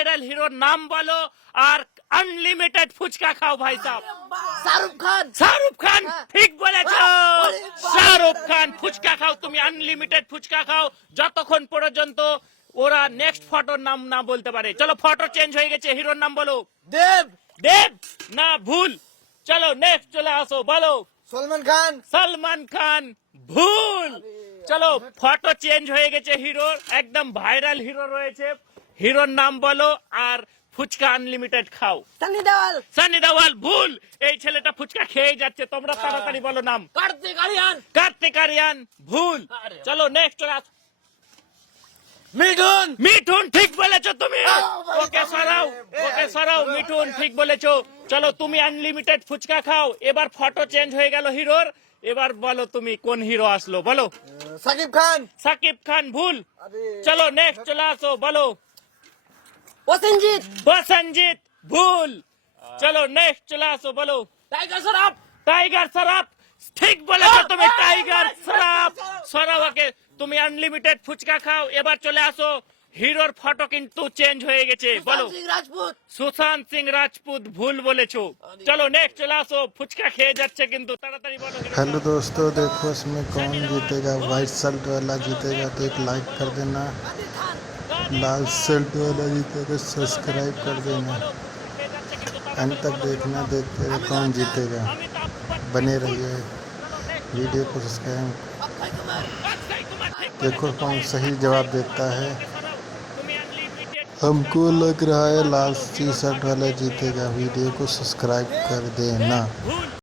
Viral হিরোর নাম বলো আর আনলিমিটেড ফুচকা খাও ভাই সাহেব। শাহরুখ খান। শাহরুখ খান, ঠিক বলেছো। শাহরুখ খান, ফুচকা খাও তুমি, আনলিমিটেড ফুচকা খাও যতক্ষণ পর্যন্ত ওরা নেক্সট ফটোর নাম না বলতে পারে। চলো ফটো চেঞ্জ হয়ে গেছে, হিরোর নাম বলো। দেব। দেব না, ভুল। চলো নেক্সট চলে আসো, বলো। সলমান খান। সলমান খান, ভুল। চলো ফটো চেঞ্জ হয়ে গেছে হিরোর, একদম ভাইরাল হিরো রয়েছে। হিরোর নাম বলো আর ফুচকা আনলিমিটেড খাও। সানি দেওয়াল। সানি দেওয়াল, ভুল। এই ছেলেটা ফুচকা খেয়ে যাচ্ছে, তোমরা তাড়াতাড়ি বলো নাম। কার্তিক আরিয়ান। কার্তিক আরিয়ান, ভুল। চলো নেক্সট চলে আসো। মিঠুন। মিঠুন, ঠিক বলেছো তুমি। ওকে সরাও, ওকে সরাও। মিঠুন ঠিক বলেছো। চলো তুমি আনলিমিটেড ফুচকা খাও। এবার ফটো চেঞ্জ হয়ে গেল হিরোর, এবার বলো তুমি কোন হিরো আসলো, বলো। সাকিব খান। সাকিব খান, ভুল। চলো নেক্সট চলে আসো, বলো। প্রসেনজিৎ। প্রসেনজিৎ, ভুল। চলো নেক্সট চলে আসো, বলো। টাইগার শ্রফ। টাইগার শ্রফ, ঠিক বলেছো তুমি। টাইগার শ্রফ, সরাওয়াকে। তুমি আনলিমিটেড ফুচকা খাও। এবার চলে আসো, হিরোর ফটো কিন্তু চেঞ্জ হয়ে গেছে, বলো। সিং রাজপুত। সুশান্ত সিং রাজপুত, ভুল বলেছো। চলো নেক্সট চলে আসো, ফুচকা খেয়ে যাচ্ছে কিন্তু, তাড়াতাড়ি বলো। हेलो दोस्तों, देखो इसमें कौन जीतेगा। वाइट शर्ट वाला जीतेगा तो एक लाइक कर देना, लाल शर्ट वाला जीतेगा सब्सक्राइब कर देना। अंत तक देखना, देखते रहे कौन जीतेगा। बने रहिए, वीडियो को सब्सक्राइब। অক্ষয় কুমার। देखो कौन सही जवाब देता है। हमको लग रहा है लाल टी शर्ट वाला जीतेगा। वीडियो को सब्सक्राइब कर देना।